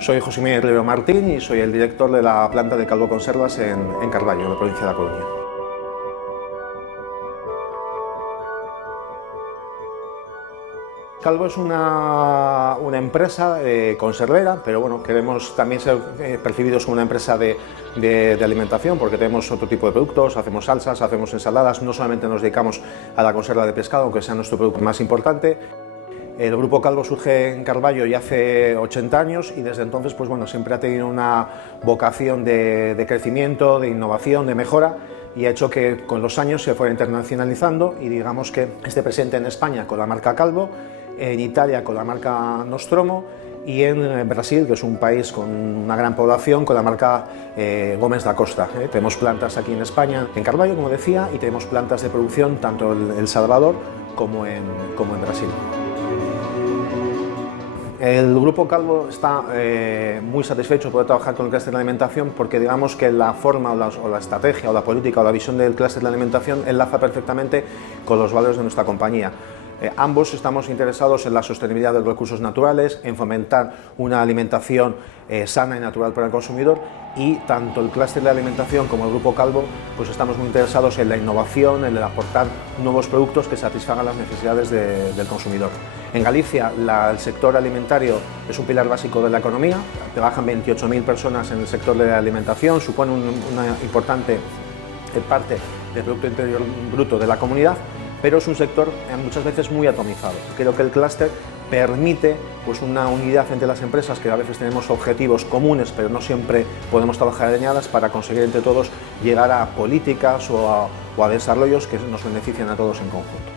Soy José Miguel Rivero Martín y soy el director de la planta de Calvo Conservas en Carballo, en la provincia de La Coruña. Calvo es una empresa conservera, pero bueno, queremos también ser percibidos como una empresa de alimentación, porque tenemos otro tipo de productos, hacemos salsas, hacemos ensaladas, no solamente nos dedicamos a la conserva de pescado, aunque sea nuestro producto más importante. El Grupo Calvo surge en Carballo ya hace 80 años y desde entonces pues bueno, siempre ha tenido una vocación de crecimiento, de innovación, de mejora, y ha hecho que con los años se fuera internacionalizando y digamos que esté presente en España con la marca Calvo, en Italia con la marca Nostromo y en Brasil, que es un país con una gran población, con la marca Gómez da Costa. Tenemos plantas aquí en España, en Carballo, como decía, y tenemos plantas de producción tanto en El Salvador como en Brasil. El Grupo Calvo está muy satisfecho de poder trabajar con el clúster de la alimentación porque digamos que la forma o la estrategia o la política o la visión del clúster de la alimentación enlaza perfectamente con los valores de nuestra compañía. Ambos estamos interesados en la sostenibilidad de los recursos naturales, en fomentar una alimentación sana y natural para el consumidor, y tanto el clúster de la alimentación como el Grupo Calvo pues estamos muy interesados en la innovación, en el aportar nuevos productos que satisfagan las necesidades del consumidor. En Galicia el sector alimentario es un pilar básico de la economía, trabajan 28.000 personas en el sector de la alimentación, supone una importante parte del Producto Interior Bruto de la comunidad, pero es un sector muchas veces muy atomizado. Creo que el clúster permite pues, una unidad entre las empresas, que a veces tenemos objetivos comunes, pero no siempre podemos trabajar alineadas para conseguir entre todos llegar a políticas o a desarrollos que nos beneficien a todos en conjunto.